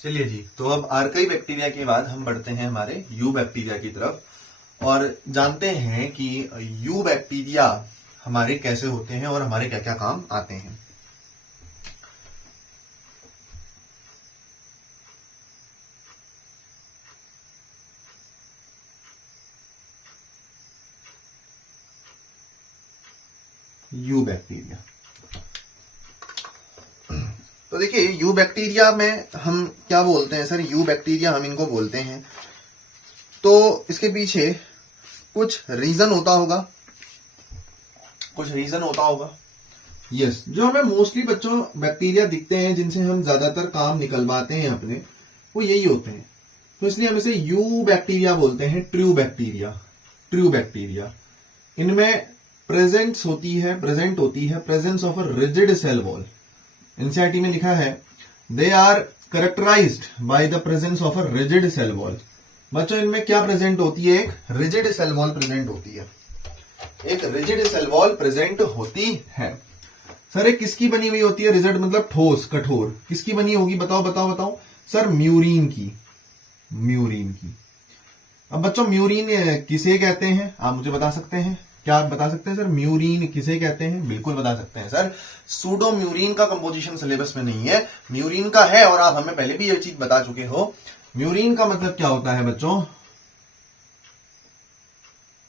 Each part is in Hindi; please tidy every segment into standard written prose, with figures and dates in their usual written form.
चलिए जी, तो अब आर्काई बैक्टीरिया के बाद हम बढ़ते हैं हमारे यू बैक्टीरिया की तरफ और जानते हैं कि यू बैक्टीरिया हमारे कैसे होते हैं और हमारे क्या क्या काम आते हैं। यू बैक्टीरिया, तो देखिए यू बैक्टीरिया में हम क्या बोलते हैं सर, यू बैक्टीरिया हम इनको बोलते हैं, तो इसके पीछे कुछ रीजन होता होगा, यस। जो हमें मोस्टली बच्चों बैक्टीरिया दिखते हैं जिनसे हम ज्यादातर काम निकलवाते हैं अपने, वो यही होते हैं। तो इसलिए हम इसे यू बैक्टीरिया बोलते हैं, ट्रू बैक्टीरिया। इनमें प्रेजेंट होती है presence of a rigid cell wall. NCERT में लिखा है they are characterised by the presence of a rigid cell wall. बच्चों इनमें क्या प्रेजेंट होती है? एक रिजिड सेल वॉल प्रेजेंट होती है। सर एक किसकी बनी हुई होती है? रिजिड मतलब ठोस, कठोर। किसकी बनी होगी? बताओ। सर म्यूरिन की। अब बच्चों म्यूरिन किसे कहते हैं? आप मुझे बता सकते हैं? क्या आप बता सकते हैं सर म्यूरिन किसे कहते हैं? बिल्कुल बता सकते हैं सर। सूडो म्यूरिन का कंपोजिशन सिलेबस में नहीं है, म्यूरिन का है और आप हमें पहले भी ये चीज बता चुके हो। म्यूरिन का मतलब क्या होता है बच्चों?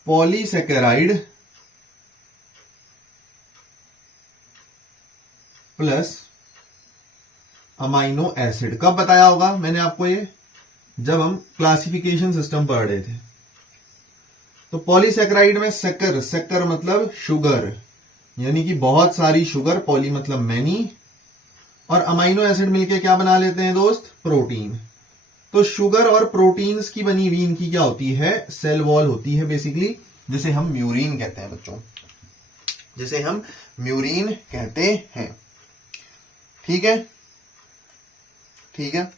Polysaccharide plus amino acid. कब बताया होगा मैंने आपको ये? जब हम क्लासिफिकेशन सिस्टम पढ़ रहे थे। तो पॉलीसेकेराइड में सेकर मतलब शुगर, यानी कि बहुत सारी शुगर, पॉली मतलब मैनी, और अमाइनो एसिड मिलके क्या बना लेते हैं दोस्त? प्रोटीन। तो शुगर और प्रोटीन्स की बनी हुई इनकी क्या होती है? सेल वॉल होती है बेसिकली, जिसे हम म्यूरिन कहते हैं बच्चों, ठीक है।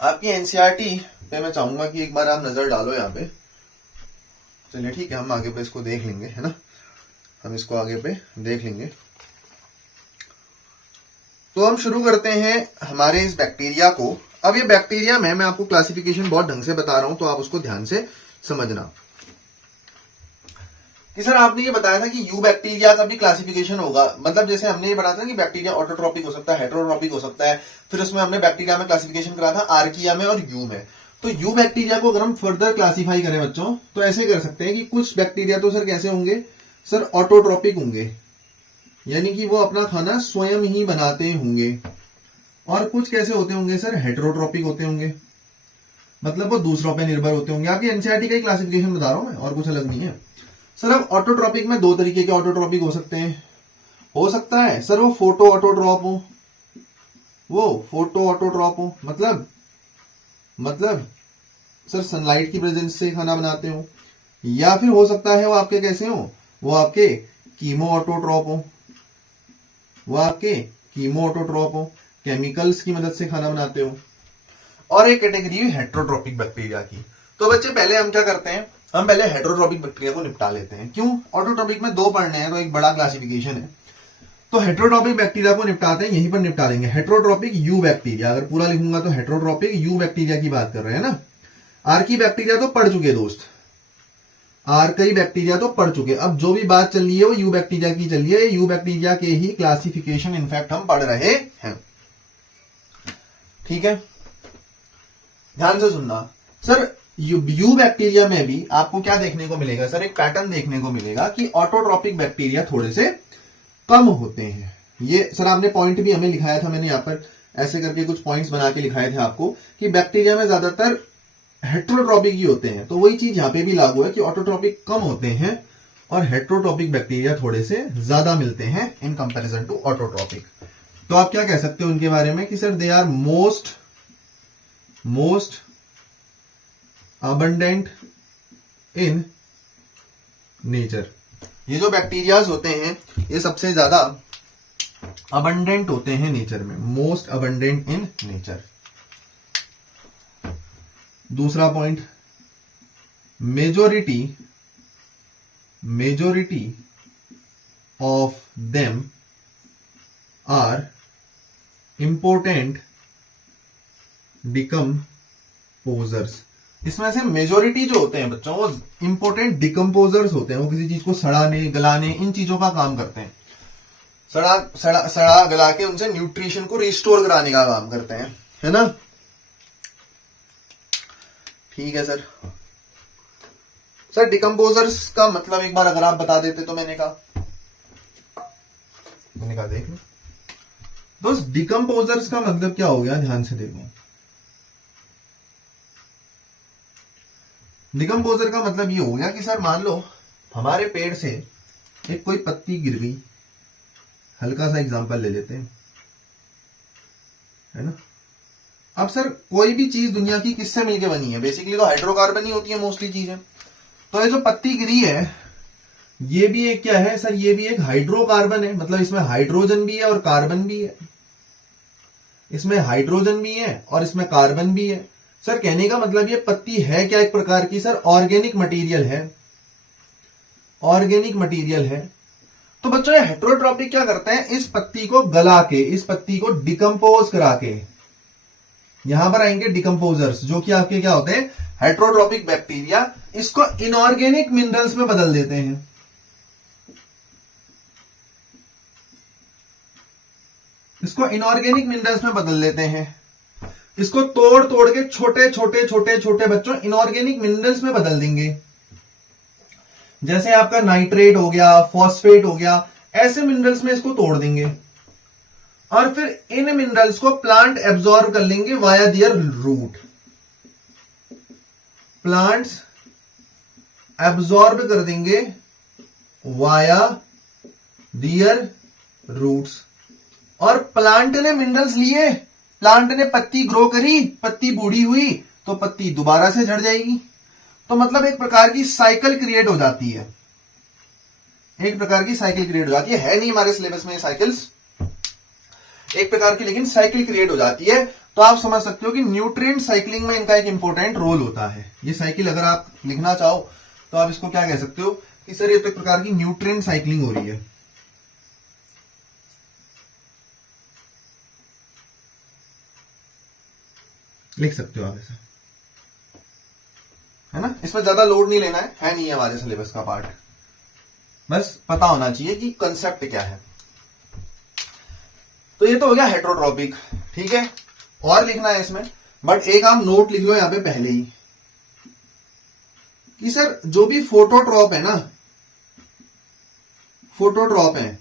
आपकी एनसीईआरटी पे मैं चाहूंगा कि एक बार आप नजर डालो यहाँ पे। चलिए ठीक है, हम आगे पे इसको देख लेंगे, है ना, हम इसको आगे पे देख लेंगे। तो हम शुरू करते हैं हमारे इस बैक्टीरिया को। अब ये बैक्टीरिया में मैं आपको क्लासिफिकेशन बहुत ढंग से बता रहा हूं, तो आप उसको ध्यान से समझना कि सर आपने ये बताया था कि यू बैक्टीरिया का भी क्लासिफिकेशन होगा। मतलब जैसे हमने ये बताया था कि बैक्टीरिया ऑटोट्रॉपिक हो सकता है, हेटेरोट्रॉपिक हो सकता है, फिर उसमें हमने बैक्टीरिया में क्लासिफिकेशन करा था आर्किया में और यू में। तो यू बैक्टीरिया को अगर हम फर्दर क्लासीफाई करें बच्चों, तो ऐसे कर सकते हैं कि कुछ बैक्टीरिया तो सर कैसे होंगे? सर ऑटोट्रॉपिक होंगे, यानी कि वो अपना खाना स्वयं ही बनाते होंगे। और कुछ कैसे होते होंगे सर? हेटेरोट्रॉपिक होते होंगे, मतलब वो दूसरों पे निर्भर होते होंगे। आपकी एनसीईआरटी का ही क्लासिफिकेशन बता रहा हूं मैं, और कुछ अलग नहीं है सर। अब ऑटोट्रॉपिक में दो तरीके के ऑटोट्रॉपिक हो सकते हैं। हो सकता है सर वो फोटो ऑटोट्रॉप हो, मतलब सर सनलाइट की प्रेजेंस से खाना बनाते हो, या फिर हो सकता है वो आपके कैसे हो? वो आपके कीमो ऑटोट्रॉप हो, केमिकल्स की मदद से खाना बनाते हो। और एक कैटेगरी है हेटेरोट्रॉपिक बैक्टीरिया की। तो बच्चे पहले हम क्या करते हैं? हम पहले हेटेरोट्रॉपिक बैक्टीरिया को निपटा लेते हैं। क्यों? ऑटोट्रॉपिक में दो पढ़ने हैं, तो एक बड़ा क्लासिफिकेशन है। तो हेटेरोट्रॉपिक बैक्टीरिया को निपटाते हैं, यहीं पर निपटा लेंगे। हेटेरोट्रॉपिक यू बैक्टीरिया, अगर पूरा लिखूंगा तो हेटेरोट्रॉपिक यू बैक्टीरिया की बात कर रहे हैं ना। आर्की बैक्टीरिया तो पढ़ चुके दोस्त, आर्कई बैक्टीरिया तो पढ़ चुके। अब जो भी बात चल रही है वो यू बैक्टीरिया की चल रही है। यू बैक्टीरिया के ही क्लासिफिकेशन इनफैक्ट हम पढ़ रहे हैं, ठीक है। ध्यान से सुनना सर, यू बैक्टीरिया में भी आपको क्या देखने को मिलेगा सर? एक पैटर्न देखने को मिलेगा कि ऑटोट्रॉपिक बैक्टीरिया थोड़े से कम होते हैं। ये सर आपने पॉइंट भी हमें लिखाया था, मैंने यहां पर ऐसे करके कुछ पॉइंट्स बना के लिखाए थे आपको कि बैक्टीरिया में ज्यादातर हेटेरोट्रॉपिक ही होते हैं। तो वही चीज यहां पे भी लागू है कि ऑटोट्रॉपिक कम होते हैं और हेटेरोट्रॉपिक बैक्टीरिया थोड़े से ज्यादा मिलते हैं इन कंपैरिजन टू ऑटोट्रॉपिक। तो आप क्या कह सकते हो उनके बारे में कि sir they are most abundant in nature. ये जो बैक्टीरियाज होते हैं ये सबसे ज्यादा अबंडेंट होते हैं नेचर में, मोस्ट अबंडेंट इन नेचर। दूसरा point, majority of them are important decomposers. इसमें से मेजोरिटी जो होते हैं बच्चों वो इंपोर्टेंट डिकम्पोजर्स होते हैं, वो किसी चीज को सड़ाने गलाने इन चीजों का काम करते हैं। सड़ा गला के उनसे न्यूट्रिशन को रिस्टोर कराने का काम करते हैं, है ना। ठीक है सर। सर डिकम्पोजर्स का मतलब एक बार अगर आप बता देते तो मैंने कहा देख लो दोस्त, डिकम्पोजर्स का मतलब क्या हो गया, ध्यान से देखो। डिकम्पोजर का मतलब ये हो गया कि सर मान लो हमारे पेड़ से एक कोई पत्ती गिर गई, हल्का सा एग्जांपल ले लेते हैं, है ना। अब सर कोई भी चीज दुनिया की किससे मिलके बनी है, बेसिकली तो हाइड्रोकार्बन ही होती है मोस्टली चीजें। तो ये जो पत्ती गिरी है ये भी एक क्या है सर, ये भी एक हाइड्रोकार्बन है, मतलब इसमें हाइड्रोजन भी है और कार्बन भी है, इसमें हाइड्रोजन भी है और इसमें कार्बन भी है। सर कहने का मतलब ये पत्ती है क्या, एक प्रकार की सर ऑर्गेनिक मटेरियल है, ऑर्गेनिक मटेरियल है। तो बच्चों ये हेटेरोट्रॉपिक क्या करते हैं, इस पत्ती को गला के, इस पत्ती को डिकम्पोज करा के, यहां पर आएंगे डिकम्पोजर्स जो कि आपके क्या होते हैं, हेटेरोट्रॉपिक बैक्टीरिया, इसको इनऑर्गेनिक मिनरल्स में बदल देते हैं। इसको इनऑर्गेनिक मिनरल्स में बदल देते हैं, इसको तोड़ तोड़ के छोटे छोटे छोटे छोटे बच्चों इनऑर्गेनिक मिनरल्स में बदल देंगे। जैसे आपका नाइट्रेट हो गया, फॉस्फेट हो गया, ऐसे मिनरल्स में इसको तोड़ देंगे और फिर इन मिनरल्स को प्लांट एब्जॉर्ब कर लेंगे वाया दियर रूट। प्लांट्स एब्जॉर्ब कर देंगे वाया दियर रूट्स। और प्लांट ने मिनरल्स लिए, प्लांट ने पत्ती ग्रो करी, पत्ती बूढ़ी हुई तो पत्ती दोबारा से झड़ जाएगी। तो मतलब एक प्रकार की साइकिल क्रिएट हो जाती है, एक प्रकार की साइकिल क्रिएट हो जाती है नहीं हमारे सिलेबस में साइकिल्स, एक प्रकार की लेकिन साइकिल क्रिएट हो जाती है। तो आप समझ सकते हो कि न्यूट्रिएंट साइक्लिंग में इनका एक इंपॉर्टेंट रोल होता है। ये साइकिल अगर आप लिखना चाहो तो आप इसको क्या कह सकते हो कि सर ये तो एक प्रकार की न्यूट्रिएंट साइक्लिंग हो रही है। लिख सकते हो आप ऐसा, है ना। इसमें ज्यादा लोड नहीं लेना है नहीं है हमारे सिलेबस का पार्ट, बस पता होना चाहिए कि कंसेप्ट क्या है। तो ये तो हो गया हेटेरोट्रॉपिक, ठीक है। और लिखना है इसमें, बट एक आप नोट लिख लो यहां पे पहले ही कि सर जो भी फोटोट्रॉप है ना, फोटोट्रॉप है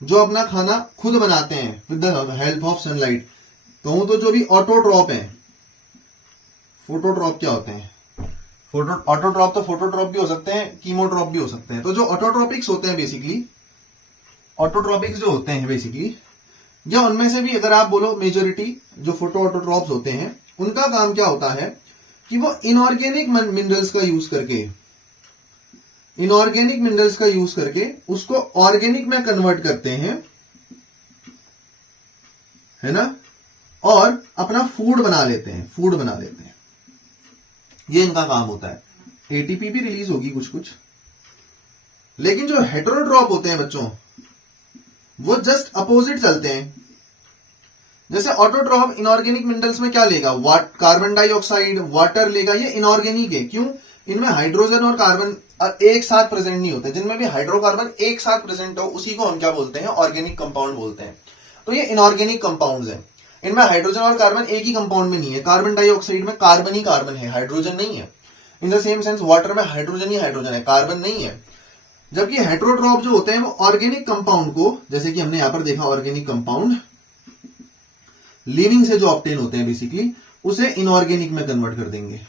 जो अपना खाना खुद बनाते हैं with the help of sunlight, कहूं तो जो भी ऑटोट्रॉप है। फोटोट्रॉप क्या होते हैं, ऑटोट्रॉप तो फोटोट्रॉप भी हो सकते हैं, कीमोट्रॉप भी हो सकते हैं। तो जो ऑटोट्रॉपिक्स होते हैं बेसिकली, ऑटोट्रॉपिक्स जो होते हैं बेसिकली, या उनमें से भी अगर आप बोलो मेजोरिटी जो फोटो ऑटोट्रॉप्स होते हैं, उनका काम क्या होता है कि वो इनऑर्गेनिक मिनरल्स का यूज करके, इनऑर्गेनिक मिनरल्स का यूज करके उसको ऑर्गेनिक में कन्वर्ट करते हैं, है ना, और अपना फूड बना लेते हैं, फूड बना लेते हैं। ये इनका काम होता है। एटीपी भी रिलीज होगी कुछ कुछ, लेकिन जो हेटेरोट्रॉप होते हैं बच्चों वो जस्ट अपोजिट चलते हैं। जैसे ऑटोट्रॉप इनऑर्गेनिक मिनरल्स में क्या लेगा, कार्बन डाइऑक्साइड, वाटर लेगा, ये इनऑर्गेनिक है। क्यों, इनमें हाइड्रोजन और कार्बन एक साथ प्रेजेंट नहीं होते। जिनमें भी हाइड्रोकार्बन एक साथ प्रेजेंट हो उसी को हम क्या बोलते हैं, ऑर्गेनिक कंपाउंड बोलते हैं। तो ये इनऑर्गेनिक कंपाउंड्स हैं। इनमें हाइड्रोजन और कार्बन एक ही कंपाउंड में नहीं है। कार्बन डाइऑक्साइड में कार्बन ही कार्बन है, हाइड्रोजन नहीं है। In the same sense water में हाइड्रोजन ही हाइड्रोजन है, कार्बन नहीं है। जबकि हेटेरोट्रॉप जो होते हैं वो ऑर्गेनिक कंपाउंड को, जैसे कि हमने यहां पर देखा ऑर्गेनिक कंपाउंड लिविंग से जो ऑब्टेन होते हैं बेसिकली, उसे इनऑर्गेनिक में कन्वर्ट कर देंगे।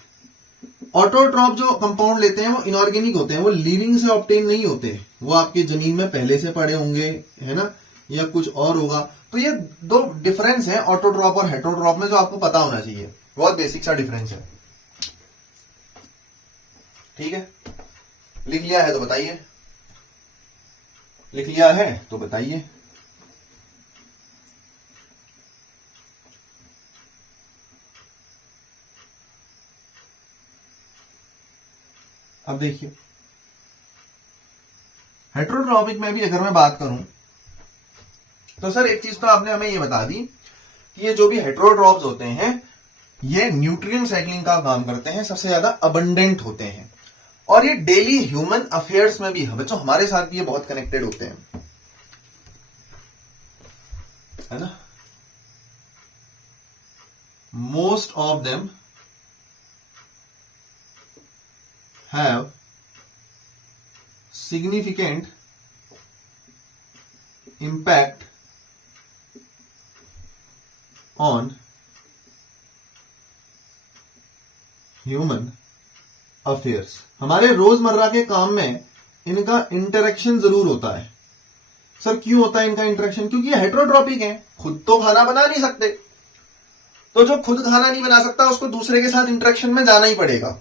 ऑटोट्रॉप जो कंपाउंड लेते हैं वो इनऑर्गेनिक होते हैं, वो लिविंग से ऑब्टेन नहीं होते, वो आपकी जमीन में पहले से पड़े होंगे, है ना, या कुछ और होगा। तो ये दो डिफरेंस है ऑटोट्रॉप और हेटेरोट्रॉप में, जो आपको पता होना चाहिए। बहुत बेसिक सा डिफरेंस है, ठीक है। लिख लिया है तो बताइए, लिख लिया है तो बताइए। अब देखिए हेटेरोट्रॉपिक में भी अगर मैं बात करूं तो सर एक चीज तो आपने हमें ये बता दी कि ये जो भी हेटेरोट्रॉप्स होते हैं ये न्यूट्रिएंट साइक्लिंग का काम करते हैं, सबसे ज्यादा अबंडेंट होते हैं, और ये डेली ह्यूमन अफेयर्स में भी बच्चों हमारे साथ भी ये बहुत कनेक्टेड होते हैं, है ना। Most of them have significant impact on human affairs. हमारे रोजमर्रा के काम में इनका इंटरेक्शन जरूर होता है। सर क्यों होता है इनका इंटरेक्शन? क्योंकि ये हेटेरोट्रॉपिक है, खुद तो खाना बना नहीं सकते, तो जो खुद खाना नहीं बना सकता उसको दूसरे के साथ इंटरेक्शन में जाना ही पड़ेगा।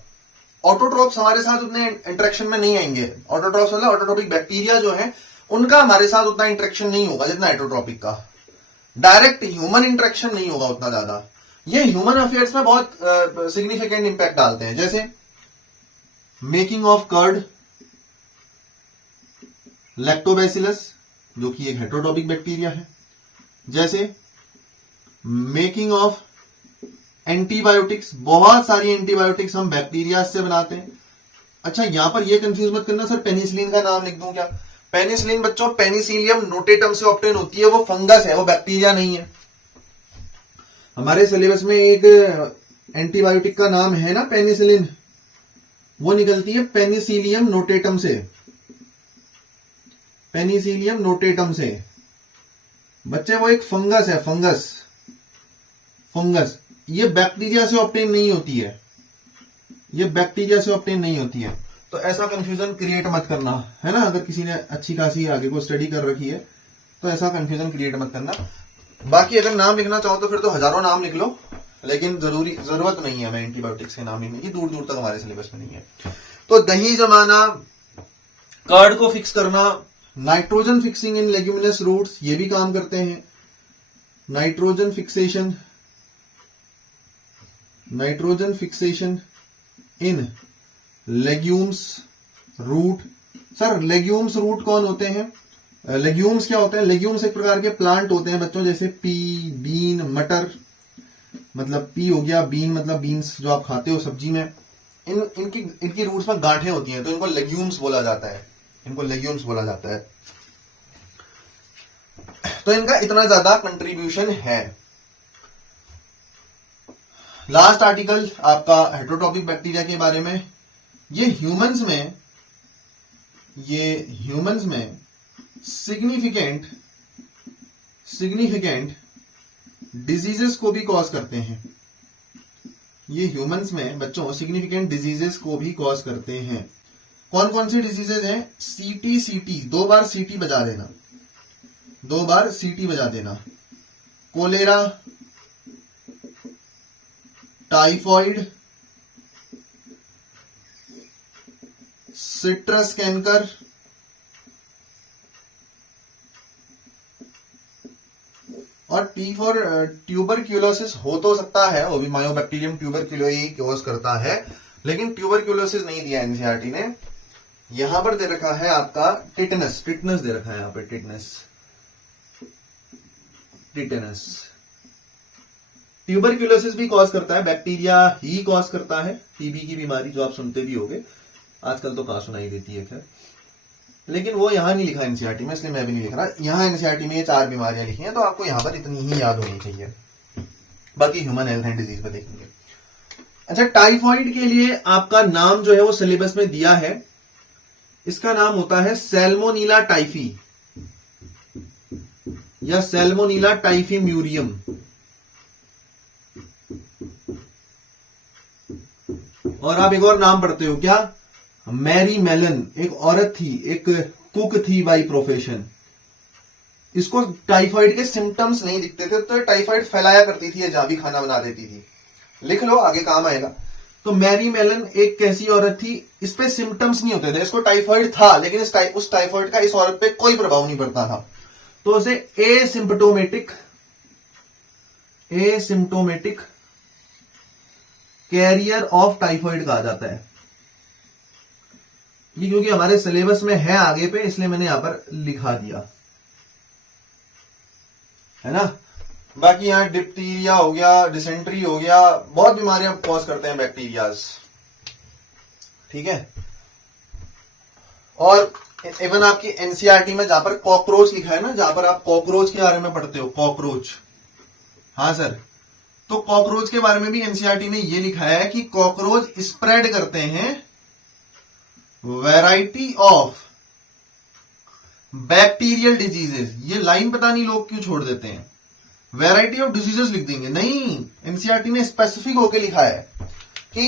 ऑटोट्रॉप्स हमारे साथ उतने इंटरेक्शन में नहीं आएंगे। ऑटोट्रॉप्स मतलब ऑटोट्रॉपिक बैक्टीरिया जो है उनका हमारे साथ उतना इंटरेक्शन नहीं होगा जितना हेटेरोट्रॉपिक का। डायरेक्ट ह्यूमन इंटरेक्शन नहीं होगा उतना ज्यादा। ये ह्यूमन अफेयर्स में बहुत सिग्निफिकेंट इंपैक्ट डालते हैं, जैसे मेकिंग ऑफ कर्ड, लैक्टोबैसिलस जो कि एक हेटेरोट्रॉपिक बैक्टीरिया है, जैसे मेकिंग ऑफ एंटीबायोटिक्स, बहुत सारी एंटीबायोटिक्स हम बैक्टीरिया से बनाते हैं। अच्छा यहां पर ये कंफ्यूज मत करना सर पेनिसिलिन का नाम लिख दूं क्या? पेनिसिलिन बच्चों पेनिसिलियम नोटेटम से ऑब्टेन होती है, वो फंगस है, वो बैक्टीरिया नहीं है। हमारे सिलेबस में एक एंटीबायोटिक का नाम है ना पेनिसिलिन, वो निकलती है पेनिसिलियम नोटेटम से, पेनिसिलियम नोटेटम से। बच्चे वो एक फंगस है, फंगस फंगस ये बैक्टीरिया से ऑब्टेन नहीं होती है, ये बैक्टीरिया से ऑब्टेन नहीं होती है। तो ऐसा कंफ्यूजन क्रिएट मत करना, है ना। अगर किसी ने अच्छी खासी आगे को स्टडी कर रखी है तो ऐसा कंफ्यूजन क्रिएट मत करना। बाकी अगर नाम लिखना चाहो तो फिर तो हजारों नाम लिख लो, लेकिन जरूरत नहीं है हमें एंटीबायोटिक्स के नाम लिखने की, दूर दूर तक हमारे सिलेबस में नहीं है। तो दही जमाना, कर्ड को फिक्स करना, nitrogen fixing in leguminous roots, ये भी काम करते हैं। Nitrogen fixation in legumes root. Sir legumes root कौन होते हैं? लेग्यूम्स क्या होते हैं? लेग्यूम्स एक प्रकार के प्लांट होते हैं बच्चों, जैसे पी, बीन, मटर, मतलब पी हो गया, बीन मतलब बीन्स जो आप खाते हो सब्जी में, इनकी रूट्स में गांठें होती हैं, तो इनको लेग्यूम्स बोला जाता है, इनको लेग्यूम्स बोला जाता है। तो इनका इतना ज्यादा कंट्रीब्यूशन है। लास्ट आर्टिकल आपका हेटेरोट्रॉपिक बैक्टीरिया के बारे में। ये ह्यूमंस में सिग्निफिकेंट डिजीजेस को भी कॉज करते हैं। ये ह्यूमंस में बच्चों सिग्निफिकेंट डिजीजेस को भी कॉज करते हैं। कौन कौन सी डिजीजेस हैं? सीटी, 2 बार सीटी बजा देना, 2 बार सीटी बजा देना। कोलेरा, टाइफॉइड, सिट्रस कैंकर, और टी फॉर ट्यूबरक्यूलोसिस हो तो सकता है, वो भी मायोबैक्टीरियम ट्यूबरक्यूलोई कॉज करता है, लेकिन ट्यूबरक्यूलोसिस नहीं दिया एनसीईआरटी ने। यहां पर दे रखा है आपका टिटेनस दे रखा है यहां पर, टिटेनस। ट्यूबरक्यूलोसिस भी कॉज करता है, बैक्टीरिया ही कॉज करता है। टीबी की बीमारी जो आप सुनते भी होगे, आजकल तो कहां सुनाई देती है खैर, लेकिन वो यहां नहीं लिखा एनसीईआरटी में, इसलिए मैं भी नहीं लिख रहा। यहां एनसीईआरटी में ये 4 बीमारियां लिखी हैं, तो आपको यहां पर इतनी ही याद होनी चाहिए, बाकी ह्यूमन हेल्थ एंड डिजीज में देखेंगे। अच्छा टाइफॉइड के लिए आपका नाम जो है वो सिलेबस में दिया है, इसका नाम होता है सैल्मोनीला टाइफी या सैल्मोनीला टाइफीम्यूरियम। और आप एक और नाम पढ़ते हो क्या? मैरी मेलन, एक औरत थी, एक कुक थी बाई प्रोफेशन। इसको टाइफाइड के सिम्टम्स नहीं दिखते थे, तो टाइफाइड फैलाया करती थी, जहां भी खाना बना देती थी। लिख लो, आगे काम आएगा। तो मैरी मेलन एक कैसी औरत थी, इस पे सिम्टम्स नहीं होते थे, इसको टाइफाइड था, लेकिन उस टाइफाइड का इस औरत पे कोई प्रभाव नहीं पड़ता था, तो उसे एसिम्प्टोमेटिक कैरियर ऑफ टाइफाइड कहा जाता है। ये क्योंकि हमारे सिलेबस में है आगे पे, इसलिए मैंने यहां पर लिखा दिया, है ना। बाकी यहाँ डिप्टीरिया हो गया, डिसेंट्री हो गया, बहुत बीमारियां कॉज करते हैं बैक्टीरियाज, ठीक है। और इवन आपकी एनसीईआरटी में जहां पर कॉकरोच लिखा है ना, जहां पर आप कॉकरोच के बारे में पढ़ते हो, कॉकरोच, हाँ सर, तो कॉकरोच के बारे में भी एनसीईआरटी ने ये लिखा है कि कॉकरोच स्प्रेड करते हैं वैरायटी ऑफ बैक्टीरियल डिजीजेस। ये लाइन पता नहीं लोग क्यों छोड़ देते हैं, वैरायटी ऑफ डिजीजेस लिख देंगे, नहीं, एनसीईआरटी ने स्पेसिफिक होकर लिखा है कि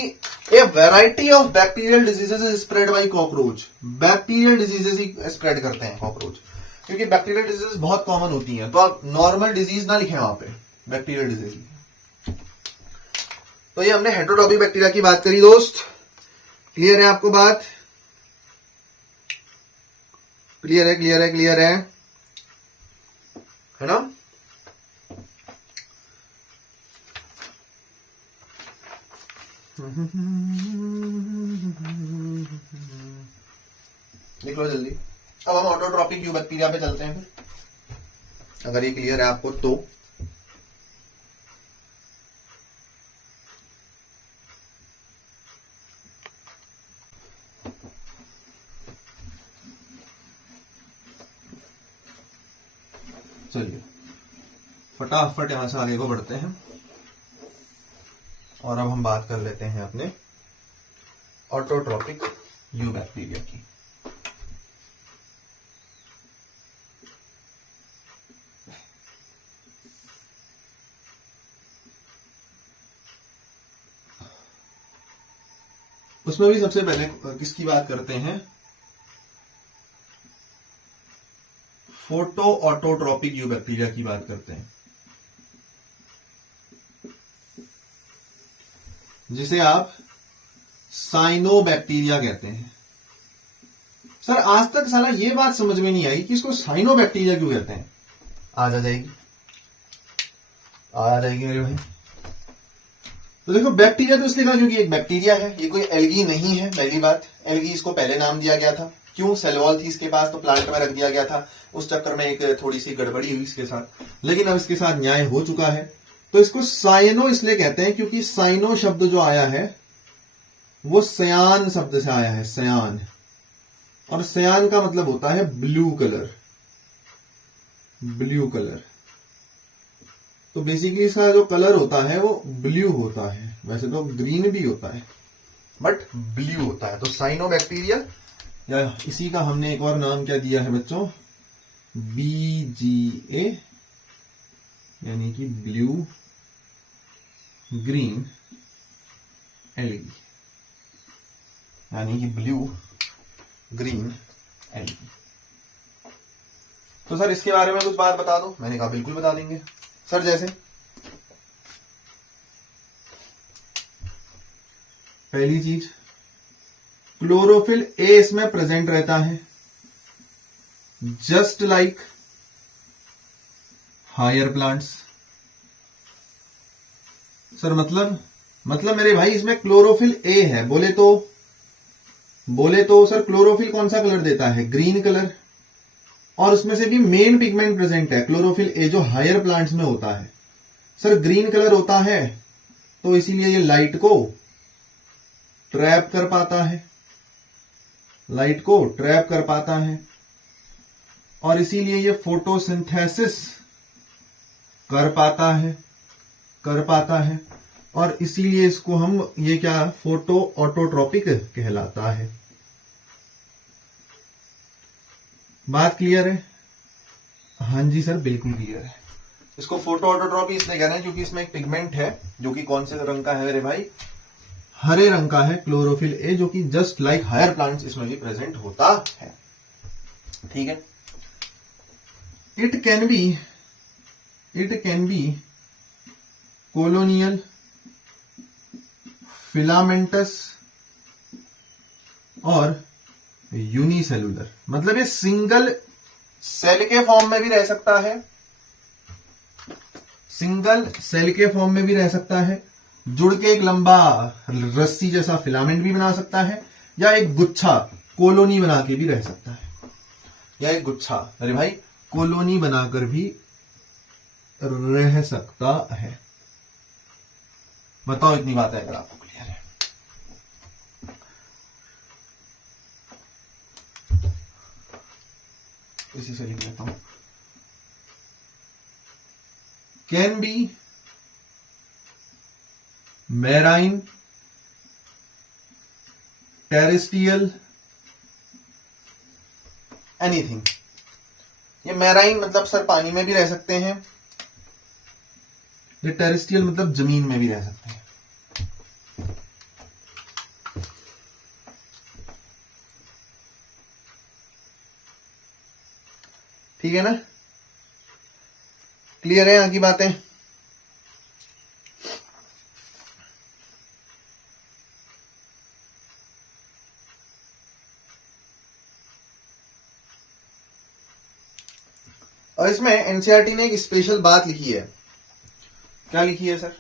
ए variety of bacterial diseases is spread by cockroach. Bacterial diseases he spread करते हैं कॉकरोच, क्योंकि बैक्टीरियल डिजीजेस बहुत कॉमन होती हैं, तो आप नॉर्मल डिजीज ना लिखें वहां पे, बैक्टीरियल डिजीज लिखें। तो ये हमने हेटेरोटॉपिक बैक्टीरिया की बात करी दोस्त, क्लियर है आपको बात? क्लियर है, क्लियर है, क्लियर है ना? लिख लो जल्दी। अब हम ऑटोट्रॉपिक यू बैक्टीरिया पे चलते हैं फिर, अगर ये क्लियर है आपको तो। चलिए फटाफट यहां से आगे को बढ़ते हैं और अब हम बात कर लेते हैं अपने ऑटोट्रॉपिक यू बैक्टीरिया की। उसमें भी सबसे पहले किसकी बात करते हैं? फोटो ऑटोट्रॉपिक यू बैक्टीरिया की बात करते हैं, जिसे आप साइनोबैक्टीरिया कहते हैं। सर आज तक साला ये बात समझ में नहीं आई कि इसको साइनोबैक्टीरिया क्यों कहते हैं। आ जाएगी मेरे भाई। तो देखो बैक्टीरिया तो इसलिए कहा क्योंकि एक बैक्टीरिया है, ये कोई एल्गी नहीं है। पहली बात, एल्गी इसको पहले नाम दिया गया था, क्यों? सेल वॉल थी इसके पास तो प्लांट में रख दिया गया था, उस चक्कर में एक थोड़ी सी गड़बड़ी हुई इसके साथ, लेकिन अब इसके साथ न्याय हो चुका है। तो इसको साइनो इसलिए कहते हैं क्योंकि साइनो शब्द जो आया है वो सयान शब्द से आया है, सयान, और सयान का मतलब होता है ब्लू कलर, ब्लू कलर। तो बेसिकली इसका जो कलर होता है वो ब्लू होता है, वैसे तो ग्रीन भी होता है बट ब्लू होता है। तो साइनोबैक्टीरिया, या इसी का हमने एक और नाम क्या दिया है बच्चों? BGA, यानी कि ब्लू ग्रीन एल्गी, यानी कि ब्लू ग्रीन एल्गी। तो सर इसके बारे में कुछ बात बता दो। मैंने कहा बिल्कुल बता देंगे सर। जैसे पहली चीज, क्लोरोफिल ए इसमें प्रेजेंट रहता है, just like higher plants. Sir मतलब मेरे भाई इसमें क्लोरोफिल ए है, बोले तो सर क्लोरोफिल कौन सा कलर देता है? Green colour. और उसमें से भी मेन पिगमेंट प्रेजेंट है क्लोरोफिल ए जो हायर प्लांट्स में होता है। सर ग्रीन कलर होता है तो इसीलिए ये लाइट को ट्रैप कर पाता है, लाइट को ट्रैप कर पाता है, और इसीलिए ये फोटोसिंथेसिस कर पाता है, और इसीलिए इसको हम ये क्या फोटो ऑटोट्रॉपिक कहलाता है। बात क्लियर है? हाँ जी सर बिल्कुल क्लियर है। इसको फोटो ऑटोट्रॉपी इसलिए कह रहे हैं क्योंकि इसमें एक पिगमेंट है जो कि कौन से रंग का है मेरे भाई? हरे रंग का है, क्लोरोफिल ए, जो कि जस्ट लाइक हायर प्लांट्स इसमें भी प्रेजेंट होता है। ठीक है। It can be colonial, filamentous और यूनिसेलुलर। मतलब ये सिंगल सेल के फॉर्म में भी रह सकता है, सिंगल सेल के फॉर्म में भी रह सकता है, जुड़ के एक लंबा रस्सी जैसा फिलामेंट भी बना सकता है, या एक गुच्छा कॉलोनी बना के भी रह सकता है, या एक गुच्छा, अरे भाई, कॉलोनी बनाकर भी रह सकता है। बताओ इतनी बात है अगर आपको क्लियर है। इसी से लिख लेता हूं, can be marine, terrestrial, anything. ये मैराइन मतलब सर पानी में भी रह सकते हैं, ये टेरेस्ट्रियल मतलब जमीन में भी रह सकते हैं। ठीक है ना, क्लियर है यहाँ की बातें? और इसमें एनसीईआरटी ने एक स्पेशल बात लिखी है। क्या लिखी है सर?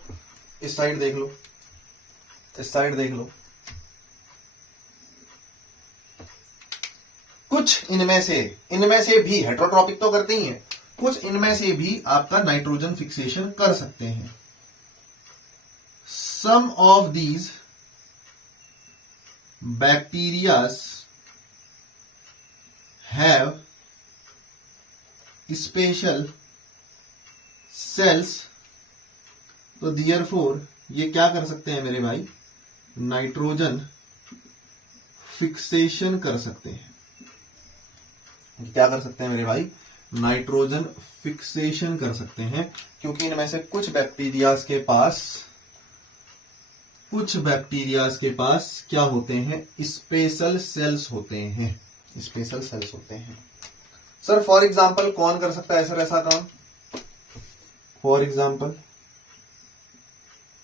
इस साइड देख लो, इस साइड देख लो। कुछ इनमें से भी हेटेरोट्रॉपिक तो करते ही हैं, कुछ इनमें से भी आपका नाइट्रोजन फिक्सेशन कर सकते हैं। Some of these bacterias have special cells, तो देयरफॉर ये क्या कर सकते हैं मेरे भाई? नाइट्रोजन फिक्सेशन कर सकते हैं। क्या कर सकते हैं मेरे भाई? नाइट्रोजन फिक्सेशन कर सकते हैं, क्योंकि इनमें से कुछ बैक्टीरियाज के पास क्या होते हैं? स्पेशल सेल्स होते हैं, स्पेशल सेल्स होते हैं। सर फॉर एग्जाम्पल कौन कर सकता है सर ऐसा काम? फॉर एग्जाम्पल